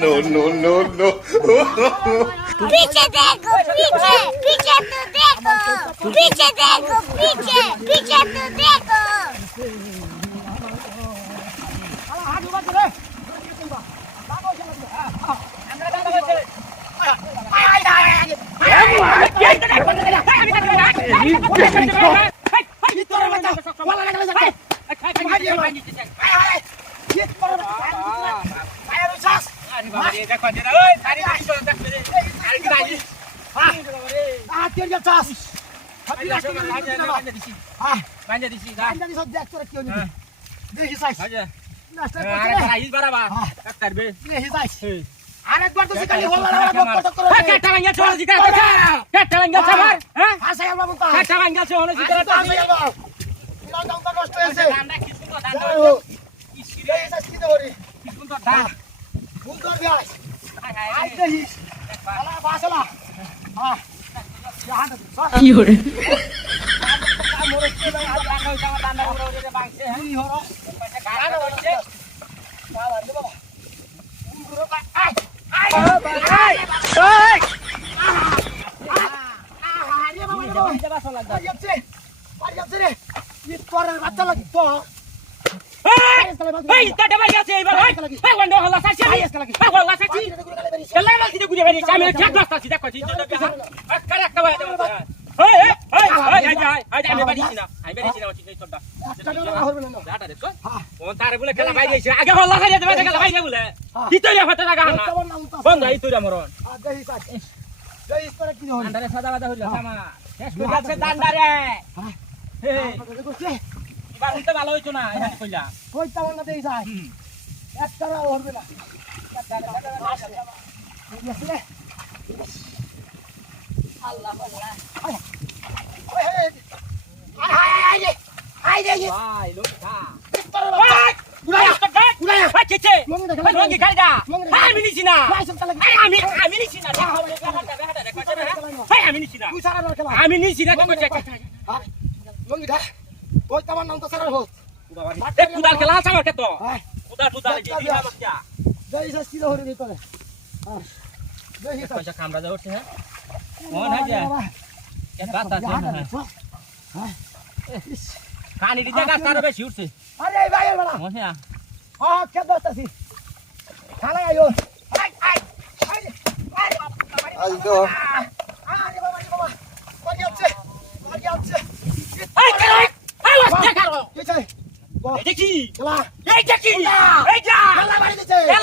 no, no, no, no. पीछे देखो पीछे पीछे तो देखो पीछे देखो पीछे पीछे तो देखो আরেকবার তো শিকালি হলো না কাটা ভাঙা চলে শিকার কাটা ভাঙা সবার হ্যাঁ হাসাই বাবু তো কাটা ভাঙা চলে শিকার তো হাসাই বাবু ইলাম দাম তো নষ্ট হয়েছে দান্দা কি সুন্দর দান্দা কি সিরে এসে কি দেবরি কি সুন্দর দাম ফুল কর গাছ আই দেহি আলা বাসলা হ্যাঁ কি হরে মোরে কে ভাই আজ রাখা হইছে আমার দান্দা করে ওরে বাংছে হ্যাঁ কি হলো পয়সা গাড়া হচ্ছে বাবা রে বাবা পুরো আই তারে বলে খেলা বাইরে আইছে আগে হল্লা খাইয়া দেবে খেলা বাইরে বলে ভিতরে ফাটা লাগা না বন্ধ এই তুই মরণ দেই সাথ দেই করে কি হল আন্দারে সাদা বাদা হইল সামা শেষ করে যাচ্ছে দান্ডারে হে এবার উল্টা ভালো হইতো না এখানে কইলা কইতা না দেই যায় একটাও হরবে না আল্লাহ আল্লাহ আই রে ভাই লোকটা Gulaya, gulaya, kece. Longi kalda. Ami ni sina. Ami ni sina. Hai ami ni sina. Ami ni sina ko cek. Longi dah. Koi taman nang tasar ho. Kudal ke langsung ke to. Kudal lagi di mana dia. Dari sa sila hore dito le. Dari sa paisa kamera jauh sih ha. Mohon aja. Yang batas ya. Kani di jaga karo beshi urse. अरे भाई बड़ा मोसे हां क्या बात है खाला आयो आई आई आई तो अरे बाबा बढ़िया से आई करो आई वास क्या करो ये देखी चला ये देखी ए जा चला बारी दे ए